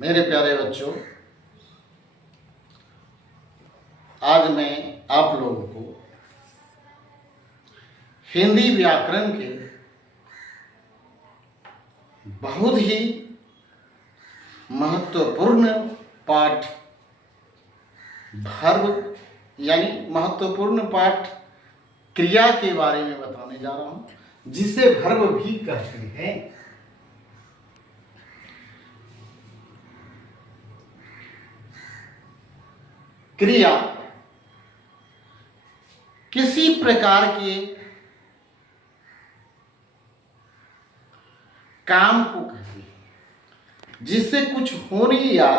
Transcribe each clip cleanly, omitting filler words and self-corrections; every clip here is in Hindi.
मेरे प्यारे बच्चों, आज मैं आप लोगों को हिंदी व्याकरण के बहुत ही महत्वपूर्ण पाठ वर्ब यानी महत्वपूर्ण पाठ क्रिया के बारे में बताने जा रहा हूं, जिसे वर्ब भी कहते हैं। क्रिया किसी प्रकार के काम को कहते हैं जिससे कुछ होने या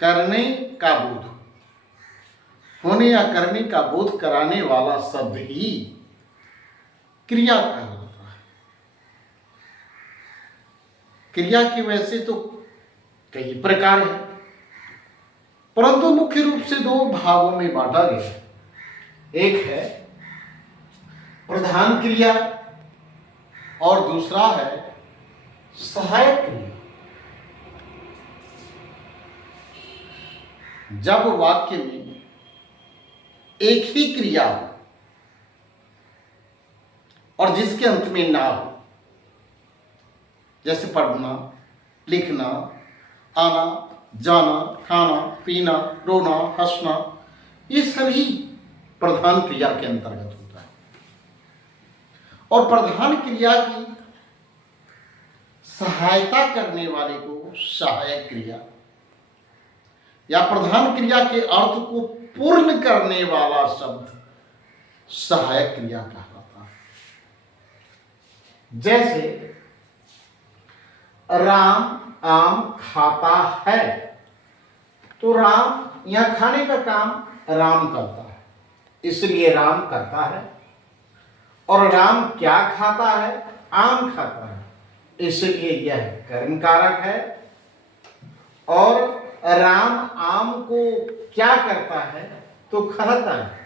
करने का बोध होने या करने का बोध कराने वाला शब्द ही क्रिया कहलाता है। क्रिया की वैसे तो कई प्रकार है, परंतु मुख्य रूप से दो भागों में बांटा गया है। एक है प्रधान क्रिया और दूसरा है सहायक क्रिया। जब वाक्य में एक ही क्रिया हो और जिसके अंत में ना हो, जैसे पढ़ना, लिखना, आना, जाना, खाना, पीना, रोना, हंसना, ये सभी प्रधान क्रिया के अंतर्गत होता है। और प्रधान क्रिया की सहायता करने वाले को सहायक क्रिया या प्रधान क्रिया के अर्थ को पूर्ण करने वाला शब्द सहायक क्रिया कहलाता है। जैसे राम आम खाता है, तो राम यहां खाने का काम राम करता है, इसलिए राम करता है। और राम क्या खाता है? आम खाता है, इसलिए यह कर्म कारक है। और राम आम को क्या करता है? तो खाता है,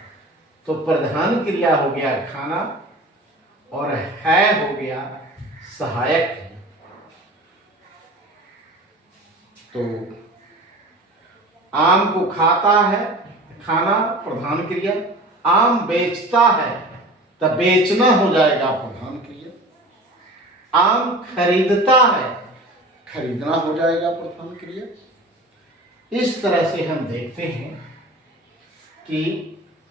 तो प्रधान क्रिया हो गया खाना और है हो गया सहायक। तो आम को खाता है, खाना प्रधान क्रिया। आम बेचता है, तब बेचना हो जाएगा प्रधान क्रिया। आम खरीदता है, खरीदना हो जाएगा प्रधान क्रिया। इस तरह से हम देखते हैं कि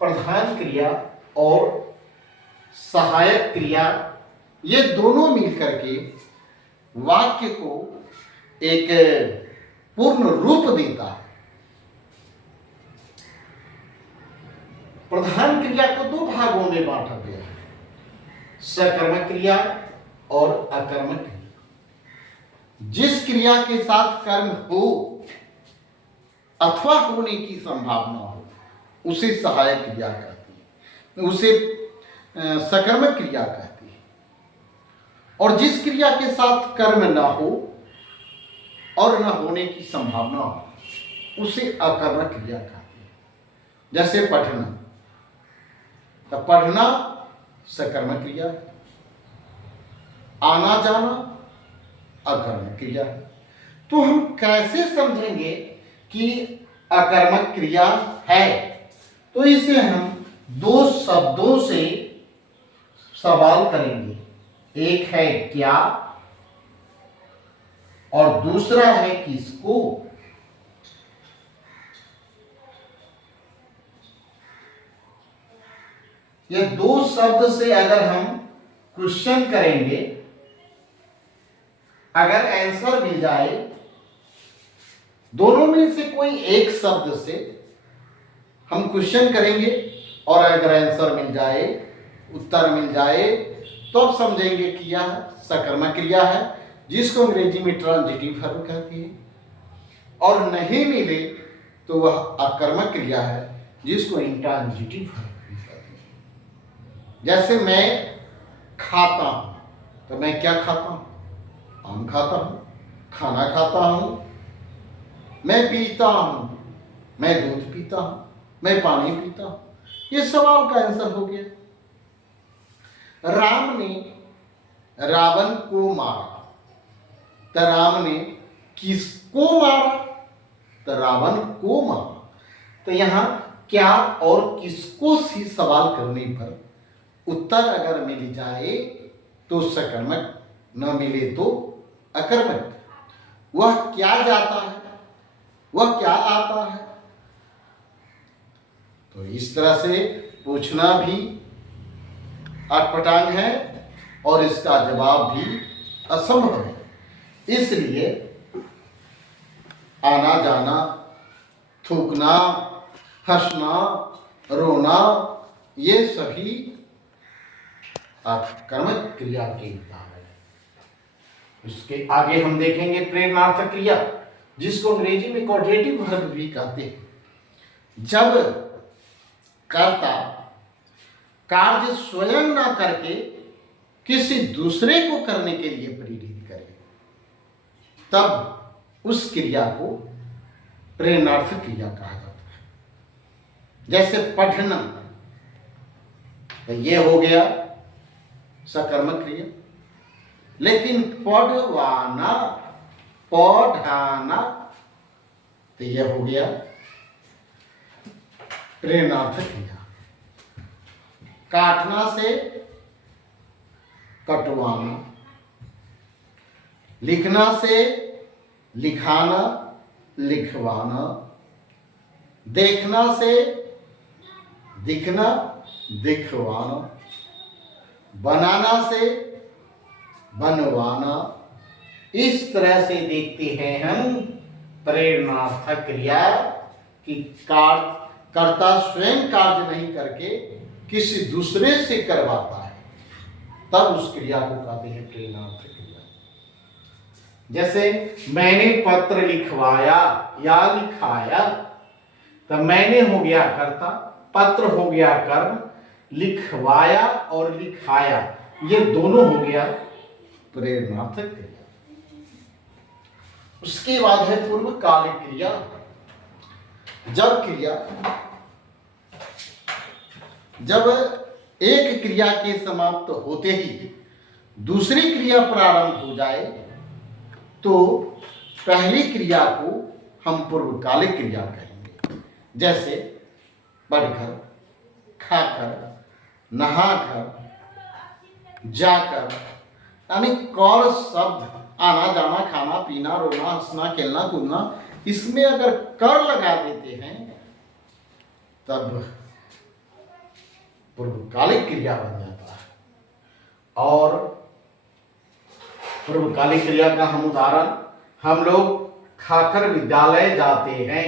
प्रधान क्रिया और सहायक क्रिया ये दोनों मिलकर के वाक्य को एक पूर्ण रूप देता है। प्रधान क्रिया को दो भागों में बांटा गया है, सकर्मक क्रिया और अकर्मक क्रिया। जिस क्रिया के साथ कर्म हो अथवा होने की संभावना हो उसे सहायक क्रिया कहती है, उसे सकर्मक क्रिया कहती है। और जिस क्रिया के साथ कर्म ना हो और न होने की संभावना हो उसे अकर्मक क्रिया कहती है। जैसे पढ़ना, तो पढ़ना सकर्मक क्रिया है, आना जाना अकर्मक क्रिया है। तो हम कैसे समझेंगे कि अकर्मक क्रिया है? तो इसे हम दो शब्दों से सवाल करेंगे। एक है क्या और दूसरा है किसको। ये दो शब्द से अगर हम क्वेश्चन करेंगे, अगर आंसर मिल जाए, दोनों में से कोई एक शब्द से हम क्वेश्चन करेंगे और अगर आंसर मिल जाए, उत्तर मिल जाए, तो अब समझेंगे कि यह सकर्मक क्रिया है, जिसको अंग्रेजी में ट्रांजिटिव वर्ब कहती है। और नहीं मिले तो वह अकर्मक क्रिया है, जिसको इंट्रांजिटिव वर्ब कहती है। जैसे मैं खाता हूं, तो मैं क्या खाता हूं? आम खाता हूं, खाना खाता हूं। मैं पीता हूं, मैं दूध पीता हूं, मैं पानी पीता हूं। ये सवाल का आंसर हो गया। राम ने रावण को मारा, तो राम ने किसको मारा? तो रावण को मारा। तो यहाँ क्या और किसको सी सवाल करने पर उत्तर अगर मिल जाए तो सकर्मक, न मिले तो अकर्मक। वह क्या जाता है, वह क्या आता है। तो इस तरह से पूछना भी अटपटांग है और इसका जवाब भी असंभव है। इसलिए आना जाना, थूकना, हंसना, रोना, ये सभी कर्मक क्रिया के उदाहरण है। इसके आगे हम देखेंगे प्रेरणार्थक क्रिया, जिसको अंग्रेजी में कॉजेटिव वर्ब भी कहते हैं। जब कर्ता कार्य स्वयं ना करके किसी दूसरे को करने के लिए प्रेरित करे, तब उस क्रिया को प्रेरणार्थक क्रिया कहा जाता है। जैसे पढ़ना, तो ये हो गया सकर्मक क्रिया। लेकिन पढ़वाना, पढ़ाना, तो यह हो गया प्रेरणार्थक क्रिया। काटना से कटवाना, लिखना से लिखाना, लिखवाना, देखना से दिखना, दिखवाना, बनाना से बनवाना। इस तरह से देखते हैं हम प्रेरणार्थक क्रिया कि कर्ता स्वयं कार्य नहीं करके किसी दूसरे से करवाता है, तब उस क्रिया को कहते हैं प्रेरणार्थक क्रिया। जैसे मैंने पत्र लिखवाया या लिखाया, तो मैंने हो गया कर्ता, पत्र हो गया कर्म, लिखवाया और लिखाया ये दोनों हो गया प्रेरणार्थक क्रिया। उसके बाद है पूर्वकालिक क्रिया। जब एक क्रिया के समाप्त होते ही दूसरी क्रिया प्रारंभ हो जाए, तो पहली क्रिया को हम पूर्वकालिक क्रिया कहेंगे। जैसे पढ़कर, खाकर, नहाकर, जाकर, यानी कौर शब्द आना जाना, खाना पीना, रोना, हंसना, खेलना, कूदना, इसमें अगर कर लगा देते हैं तब पूर्वकालिक क्रिया बन जाता है। और पूर्वकालिक क्रिया का हम उदाहरण, हम लोग खाकर विद्यालय जाते हैं,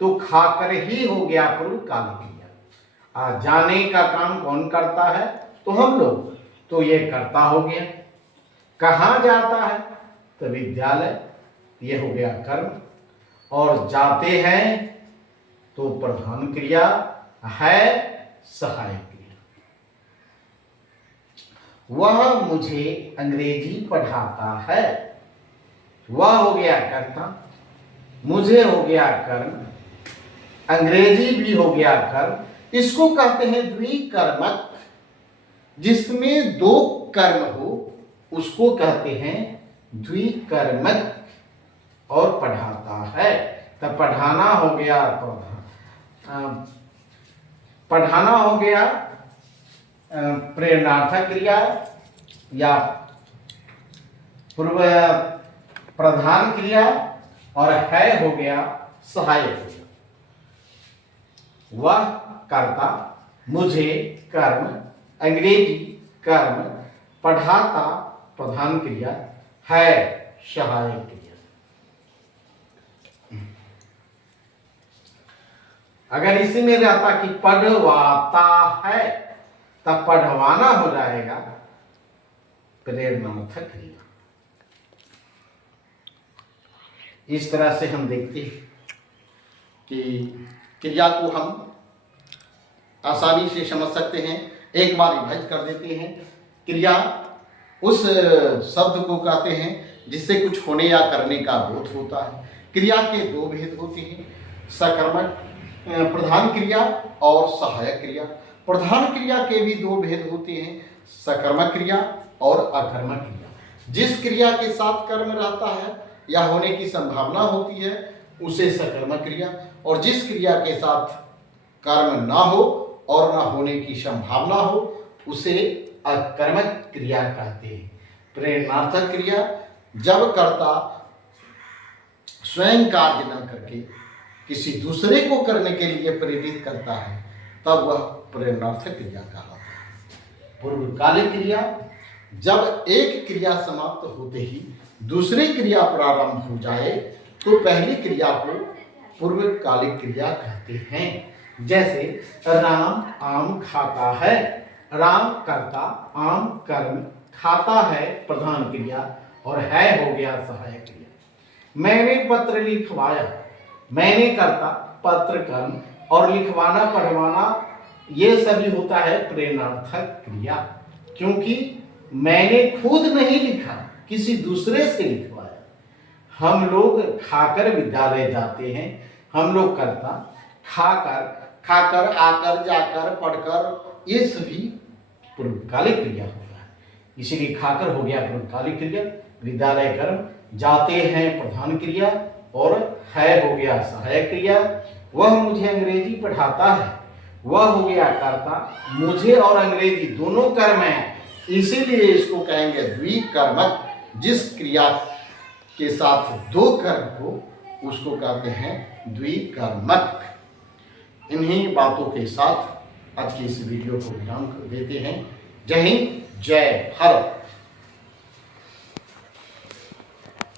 तो खाकर ही हो गया पूर्वकालिक क्रिया। जाने का काम कौन करता है? तो हम लोग, तो ये कर्ता हो गया। कहाँ जाता है? तो विद्यालय, ये हो गया कर्म। और जाते हैं तो प्रधान क्रिया है सहायक क्रिया। वह मुझे अंग्रेजी पढ़ाता है, वह हो गया कर्ता, मुझे हो गया कर्म, अंग्रेजी भी हो गया कर्म। इसको कहते हैं द्विकर्मक। जिसमें दो कर्म हो उसको कहते हैं द्विकर्मक। और पढ़ाता है, तो पढ़ाना हो गया पढ़ाना हो गया प्रेरणार्थक क्रिया या पूर्व प्रधान क्रिया, और है हो गया सहायक क्रिया। वह कर्ता, मुझे कर्म, अंग्रेजी कर्म, पढ़ाता प्रधान क्रिया, है सहायक क्रिया। अगर इसी में रहता कि पढ़वाता है, तब पढ़वाना हो जाएगा प्रेरणार्थक क्रिया। इस तरह से हम देखते हैं कि क्रिया को हम आसानी से समझ सकते हैं। एक बार विभाजित कर देते हैं। क्रिया उस शब्द को कहते हैं जिससे कुछ होने या करने का बोध होता है। क्रिया के दो भेद होते हैं, सकर्मक प्रधान क्रिया और सहायक क्रिया। प्रधान क्रिया के भी दो भेद होते हैं, सकर्मक क्रिया और अकर्मक क्रिया। जिस क्रिया के साथ कर्म रहता है या होने की संभावना होती है उसे सकर्मक क्रिया, और जिस क्रिया के साथ कर्म ना हो और ना होने की संभावना हो उसे अकर्मक क्रिया कहते हैं। प्रेरणार्थक क्रिया, जब कर्ता स्वयं कार्य न करके किसी दूसरे को करने के लिए प्रेरित करता है तब वह प्रेरणार्थक क्रिया कहलाता है। पूर्वकालिक क्रिया, जब एक क्रिया समाप्त होते ही दूसरी क्रिया प्रारंभ हो जाए तो पहली क्रिया को पूर्वकालिक क्रिया कहते हैं। जैसे राम आम खाता है, राम कर्ता, आम कर्म, खाता है प्रधान क्रिया और है हो गया सहायक क्रिया। मैंने पत्र लिखवाया, मैंने कर्ता, पत्र कर्म और लिखवाना पढ़वाना ये सभी होता है प्रेरणार्थक क्रिया, क्योंकि मैंने खुद नहीं लिखा, किसी दूसरे से लिखवाया। हम लोग खाकर विद्यालय जाते हैं, हम लोग कर्ता, खाकर आकर जाकर पढ़कर, ये सभी पूर्वकालिक क्रिया होता है। इसीलिए खाकर हो गया पूर्वकालिक क्रिया, विद्यालय कर्म, जाते हैं प्रधान क्रिया और है हो गया सहायक क्रिया। वह मुझे अंग्रेजी पढ़ाता है, वह हो गया कर्ता, मुझे और अंग्रेजी दोनों कर्म है, इसीलिए इसको कहेंगे द्विकर्मक। जिस क्रिया के साथ दो कर्म हो उसको कहते हैं द्विकर्मक। इन्हीं बातों के साथ आज की इस वीडियो को विराम देते हैं। जय हिंद, जय भारत।